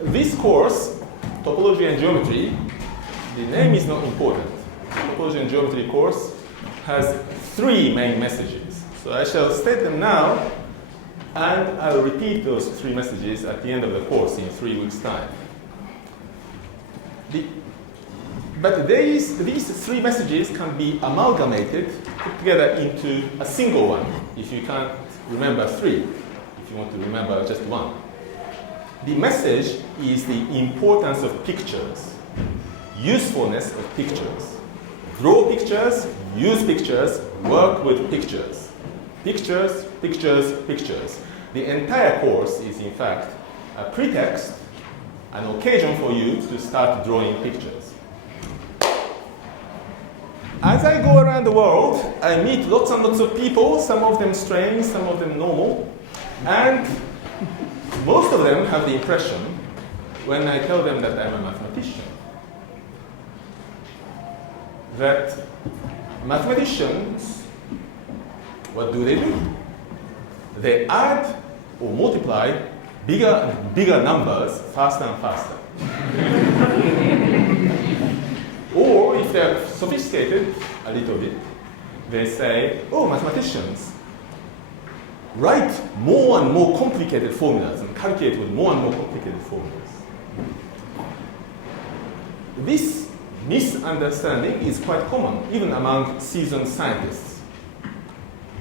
this course, Topology and Geometry, the name is not important. The Topology and Geometry course has 3 main messages. So I shall state them now, and I'll repeat those 3 messages at the end of the course in 3 weeks' time. But these 3 messages can be amalgamated, put together into a single one, if you can't remember 3, if you want to remember just 1. The message is the importance of pictures, usefulness of pictures. Draw pictures, use pictures, work with pictures. Pictures, pictures, pictures. The entire course is, in fact, a pretext, an occasion for you to start drawing pictures. As I go around the world, I meet lots and lots of people, some of them strange, some of them normal, and most of them have the impression, when I tell them that I'm a mathematician, that mathematicians, what do? They add or multiply bigger and bigger numbers faster and faster. Or if they're sophisticated a little bit, they say, oh, mathematicians write more and more complicated formulas and calculate with more and more complicated formulas. This misunderstanding is quite common, even among seasoned scientists.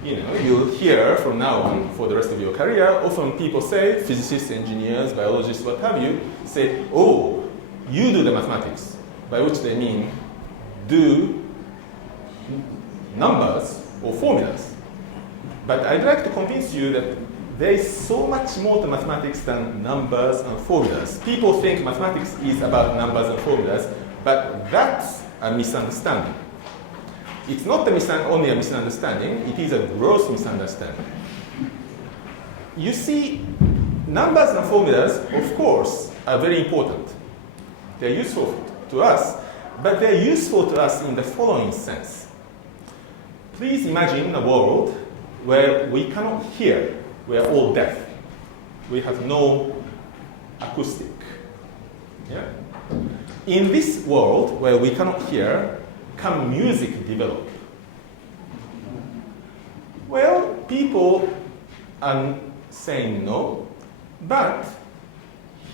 You know, you'll hear from now on, for the rest of your career, often people say, physicists, engineers, biologists, what have you, say, oh, you do the mathematics, by which they mean do numbers or formulas. But I'd like to convince you that there is so much more to mathematics than numbers and formulas. People think mathematics is about numbers and formulas, but that's a misunderstanding. It's not only a misunderstanding, it is a gross misunderstanding. You see, numbers and formulas, of course, are very important. They're useful to us, but they're useful to us in the following sense. Please imagine a world where we cannot hear, we are all deaf. We have no acoustic. Yeah? In this world where we cannot hear, can music develop? Well, people are saying no, but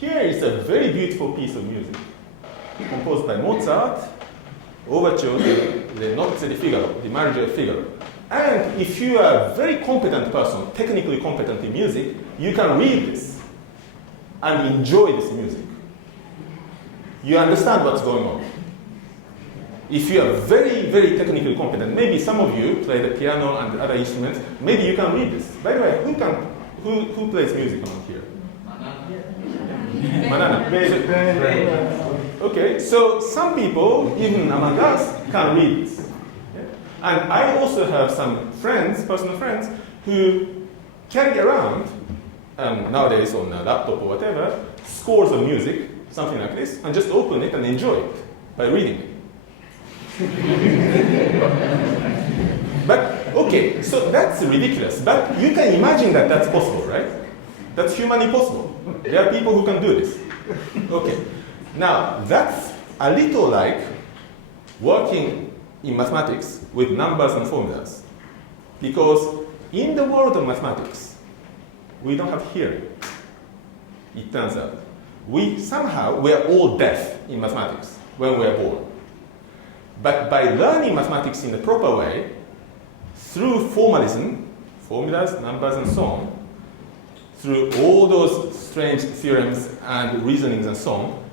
here is a very beautiful piece of music composed by Mozart, Overture Le Nozze di Figaro, the Marriage of Figaro. And if you are a very competent person, technically competent in music, you can read this and enjoy this music. You understand what's going on. If you are very, very technically competent, maybe some of you play the piano and other instruments, maybe you can read this. By the way, who plays music around here? Banana. Okay, so some people, even among us, can read this. Yeah? And I also have some friends, personal friends, who carry around, nowadays on a laptop or whatever, scores of music, something like this, and just open it and enjoy it by reading it. But, okay, so that's ridiculous. But you can imagine that that's possible, right? That's humanly possible. There are people who can do this. Okay. Now, that's a little like working in mathematics with numbers and formulas. Because in the world of mathematics, we don't have hearing, it turns out. We're all deaf in mathematics when we're born. But by learning mathematics in the proper way, through formalism, formulas, numbers, and so on, through all those strange theorems and reasonings and so on,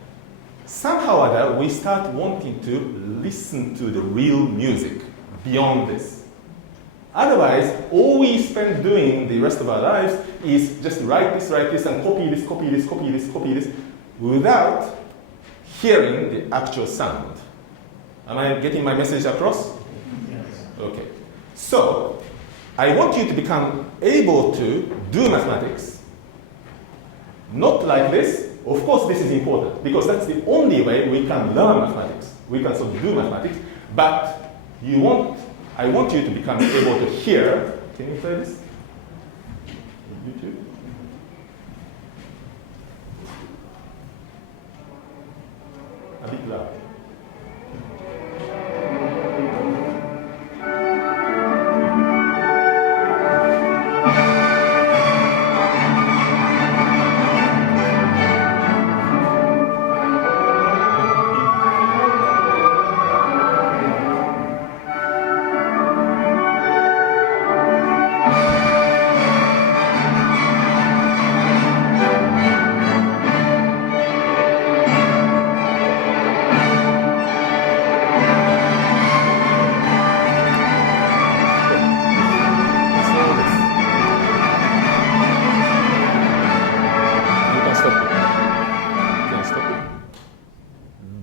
somehow or other we start wanting to listen to the real music beyond this. Otherwise, all we spend doing the rest of our lives is just write this, and copy this, without hearing the actual sound. Am I getting my message across? Yes. Okay. So, I want you to become able to do mathematics, not like this. Of course, this is important, because that's the only way we can learn mathematics. We can sort of do mathematics, but I want you to become able to hear. Can you play this? YouTube?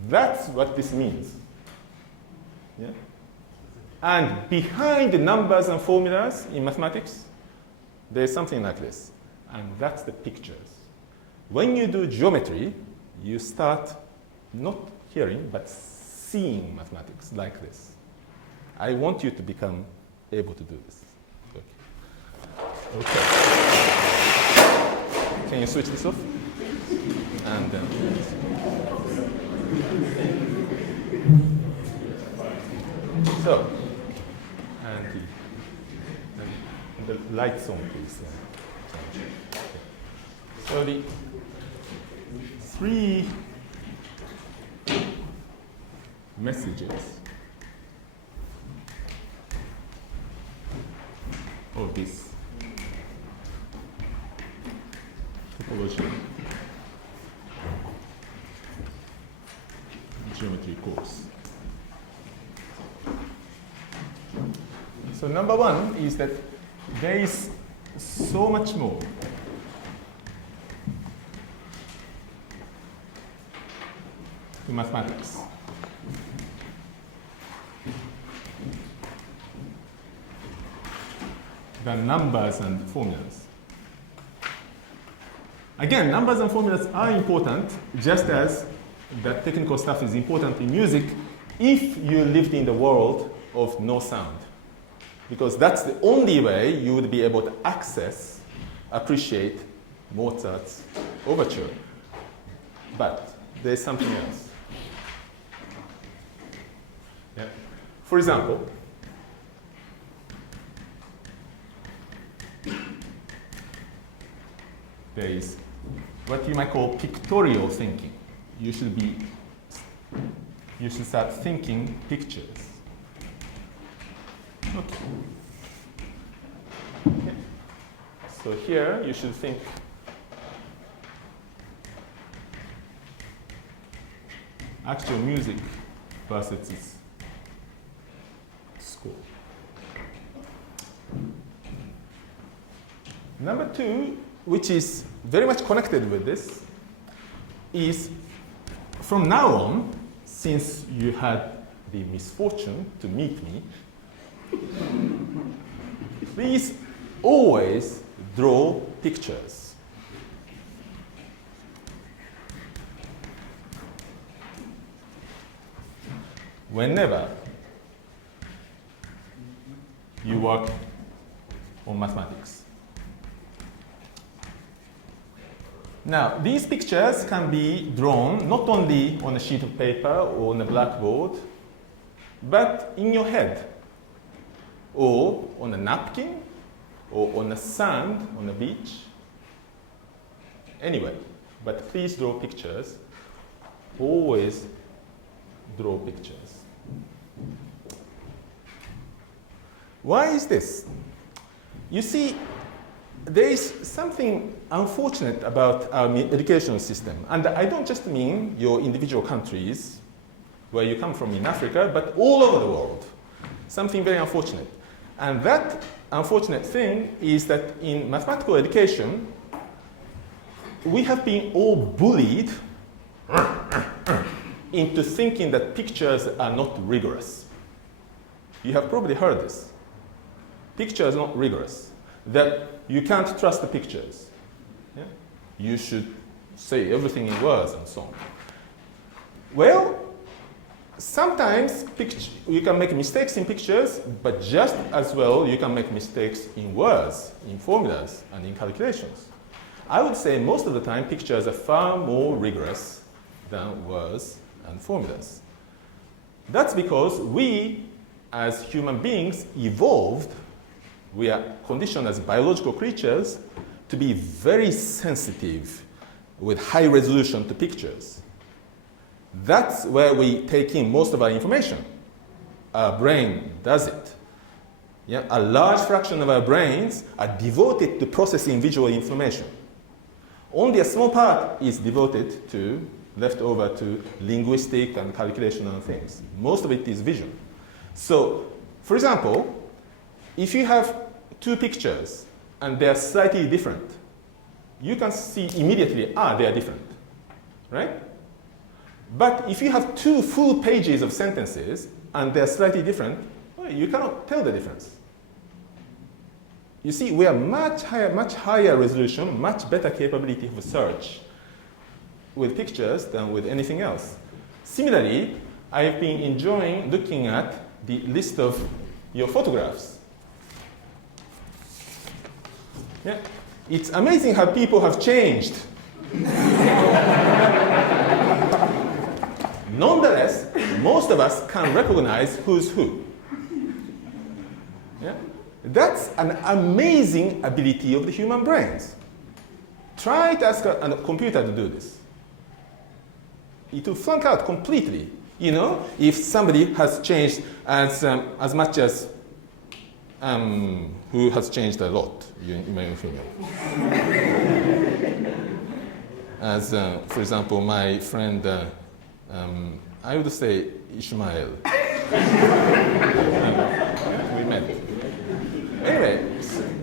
That's what this means. Yeah? And behind the numbers and formulas in mathematics, there's something like this. And that's the pictures. When you do geometry, you start not hearing, but seeing mathematics like this. I want you to become able to do this. Okay. Can you switch this off? And so, and the lights on, please. So the three messages of this topology geometry course. So number one is that there is so much more to mathematics. The numbers and formulas. Again, numbers and formulas are important, just as the technical stuff is important in music if you lived in the world of no sound. Because that's the only way you would be able to access, appreciate Mozart's overture. But there's something else. Yeah. For example, there is what you might call pictorial thinking. You should start thinking pictures. Okay. So here you should think actual music versus its score. Number two, which is very much connected with this, is from now on, since you had the misfortune to meet me, please always draw pictures. Whenever you work on mathematics. Now, these pictures can be drawn not only on a sheet of paper or on a blackboard, but in your head, or on a napkin, or on the sand on the beach. Anyway, but please draw pictures. Always draw pictures. Why is this? You see, there is something unfortunate about our education system. And I don't just mean your individual countries, where you come from in Africa, but all over the world. Something very unfortunate. And that unfortunate thing is that in mathematical education, we have been all bullied into thinking that pictures are not rigorous. You have probably heard this. Pictures are not rigorous. That you can't trust the pictures. Yeah? You should say everything in words and so on. Well, sometimes you can make mistakes in pictures, but just as well you can make mistakes in words, in formulas, and in calculations. I would say most of the time pictures are far more rigorous than words and formulas. That's because we, as human beings, evolved. We are conditioned as biological creatures to be very sensitive with high resolution to pictures. That's where we take in most of our information. Our brain does it. Yeah? A large fraction of our brains are devoted to processing visual information. Only a small part is devoted to, left over to linguistic and calculational things. Most of it is vision. So, for example, if you have two pictures and they are slightly different, you can see immediately, they are different, right? But if you have two full pages of sentences and they're slightly different, well, you cannot tell the difference. You see, we have much higher resolution, much better capability of search with pictures than with anything else. Similarly, I've been enjoying looking at the list of your photographs. Yeah. It's amazing how people have changed. Nonetheless, most of us can recognize who's who. Yeah? That's an amazing ability of the human brains. Try to ask a computer to do this. It will flunk out completely. You know, if somebody has changed as much as who has changed a lot, in my opinion. As, for example, my friend, I would say Ishmael. We met. Anyway,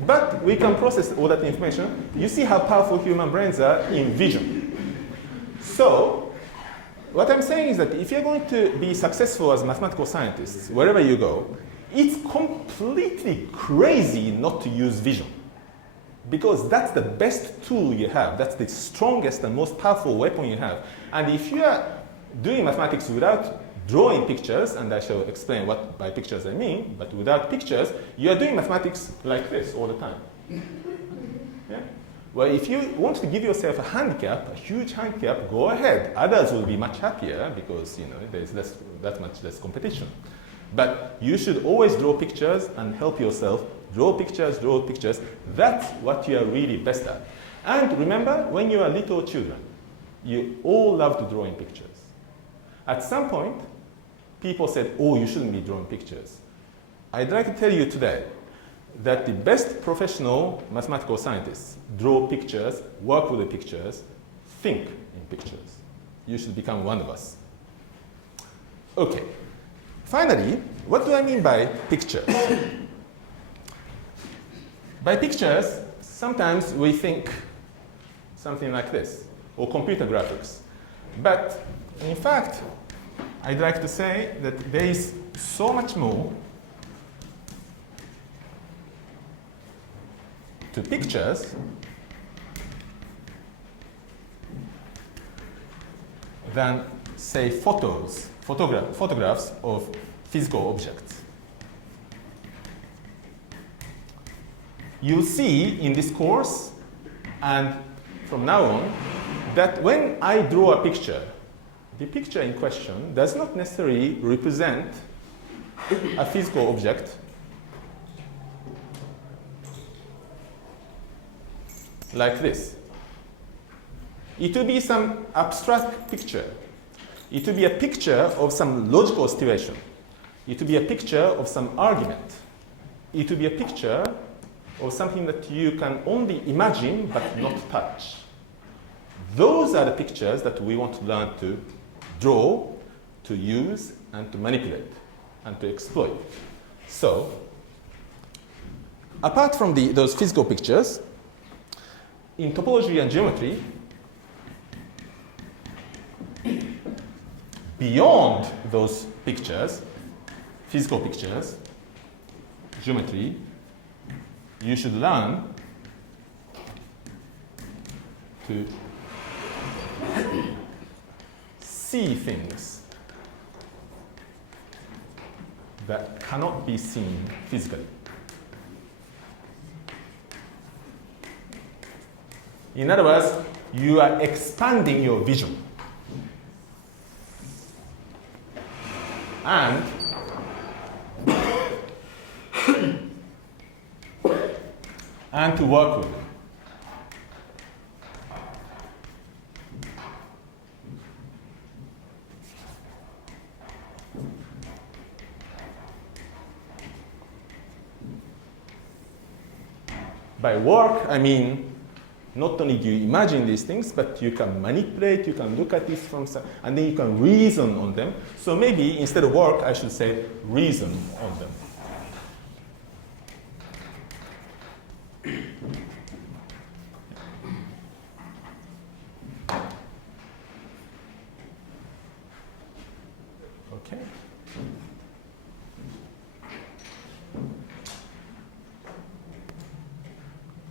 but we can process all that information. You see how powerful human brains are in vision. So, what I'm saying is that if you're going to be successful as mathematical scientists, wherever you go, it's completely crazy not to use vision. Because that's the best tool you have. That's the strongest and most powerful weapon you have. And if you are doing mathematics without drawing pictures, and I shall explain what by pictures I mean, but without pictures, you are doing mathematics like this all the time. Yeah? Well, if you want to give yourself a handicap, a huge handicap, go ahead. Others will be much happier because there's that much less competition. But you should always draw pictures and help yourself. Draw pictures, draw pictures. That's what you are really best at. And remember, when you are little children, you all love to draw in pictures. At some point, people said, oh, you shouldn't be drawing pictures. I'd like to tell you today that the best professional mathematical scientists draw pictures, work with the pictures, think in pictures. You should become one of us. Okay. Finally, what do I mean by pictures? By pictures, sometimes we think something like this, or computer graphics. But in fact, I'd like to say that there is so much more to pictures than, say, photographs of physical objects. You'll see in this course, and from now on, that when I draw a picture, the picture in question does not necessarily represent a physical object like this. It will be some abstract picture. It will be a picture of some logical situation. It will be a picture of some argument. It will be a picture of something that you can only imagine but not touch. Those are the pictures that we want to learn to draw, to use, and to manipulate, and to exploit. So, apart from those physical pictures, in topology and geometry, beyond those pictures, physical pictures, geometry, you should learn to see things that cannot be seen physically. In other words, you are expanding your vision. And to work with them. By work, I mean, not only do you imagine these things, but you can manipulate, you can look at this from some, and then you can reason on them. So maybe instead of work, I should say reason on them.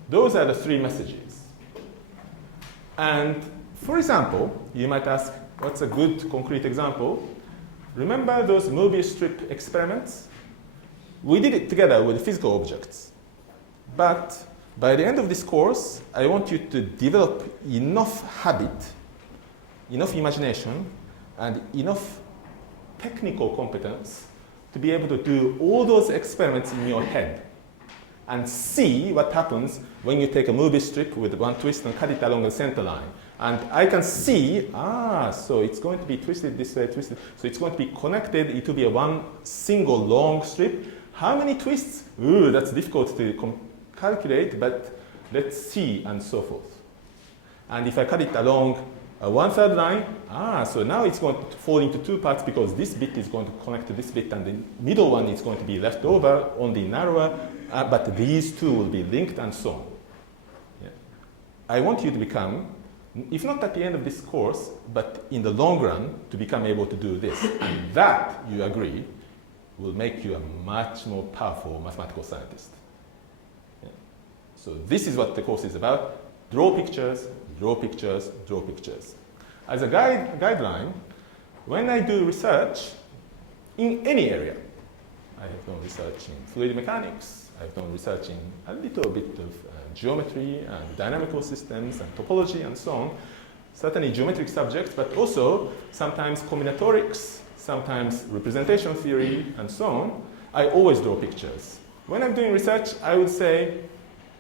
Those are the three messages. And for example, you might ask, what's a good concrete example? Remember those Mobius strip experiments? We did it together with physical objects. But by the end of this course, I want you to develop enough habit, enough imagination, and enough technical competence to be able to do all those experiments in your head and see what happens when you take a Mobius strip with one twist and cut it along the center line. And I can see, so it's going to be twisted this way, twisted. So it's going to be connected. It will be a one single long strip. How many twists? Ooh, that's difficult to calculate, but let's see, and so forth. And if I cut it along a 1/3 line, so now it's going to fall into two parts because this bit is going to connect to this bit and the middle one is going to be left over, only narrower, but these two will be linked and so on. Yeah. I want you to become, if not at the end of this course, but in the long run, to become able to do this. And that, you agree, will make you a much more powerful mathematical scientist. Yeah. So this is what the course is about. Draw pictures, draw pictures, draw pictures. As a guideline, when I do research in any area, I have done research in fluid mechanics, I've done research in a little bit of geometry and dynamical systems and topology and so on, certainly geometric subjects, but also sometimes combinatorics, sometimes representation theory, and so on. I always draw pictures. When I'm doing research, I would say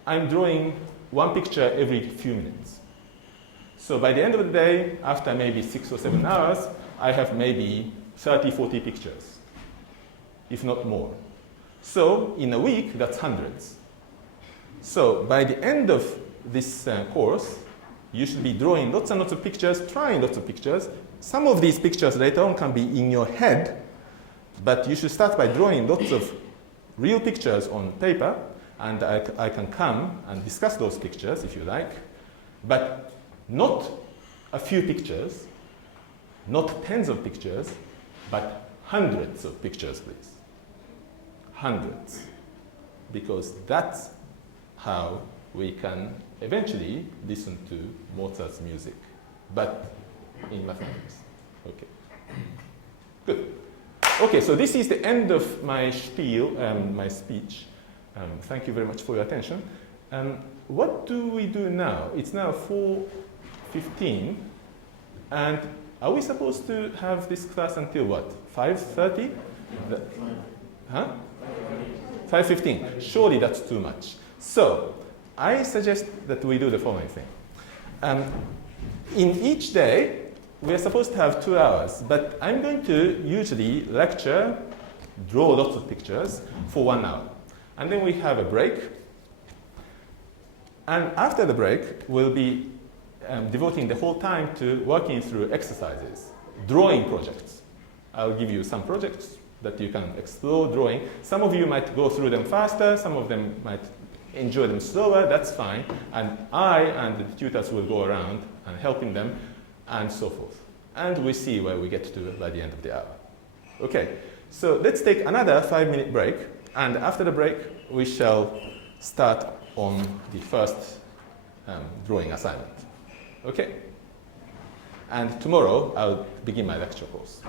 I'm drawing one picture every few minutes. So by the end of the day, after maybe 6 or 7 hours, I have maybe 30, 40 pictures, if not more. So in a week, that's hundreds. So by the end of this course, you should be drawing lots and lots of pictures, trying lots of pictures. Some of these pictures later on can be in your head, but you should start by drawing lots of real pictures on paper, and I can come and discuss those pictures if you like, but not a few pictures, not tens of pictures, but hundreds of pictures, please. Hundreds. Because that's how we can eventually listen to Mozart's music, but in mathematics. Okay. Good. Okay, so this is the end of my spiel, my speech. Thank you very much for your attention. What do we do now? It's now 4:15, and are we supposed to have this class until what? 5:30? Huh? 5:15. Surely that's too much. So I suggest that we do the following thing. In each day, we are supposed to have 2 hours, but I'm going to usually lecture, draw lots of pictures for 1 hour. And then we have a break. And after the break, we'll be devoting the whole time to working through exercises, drawing projects. I'll give you some projects that you can explore drawing. Some of you might go through them faster, some of them might enjoy them slower, that's fine. And I and the tutors will go around and helping them and so forth. And we see where we get to by the end of the hour. Okay, so let's take another 5-minute break. And after the break, we shall start on the first drawing assignment. Okay? And tomorrow, I'll begin my lecture course.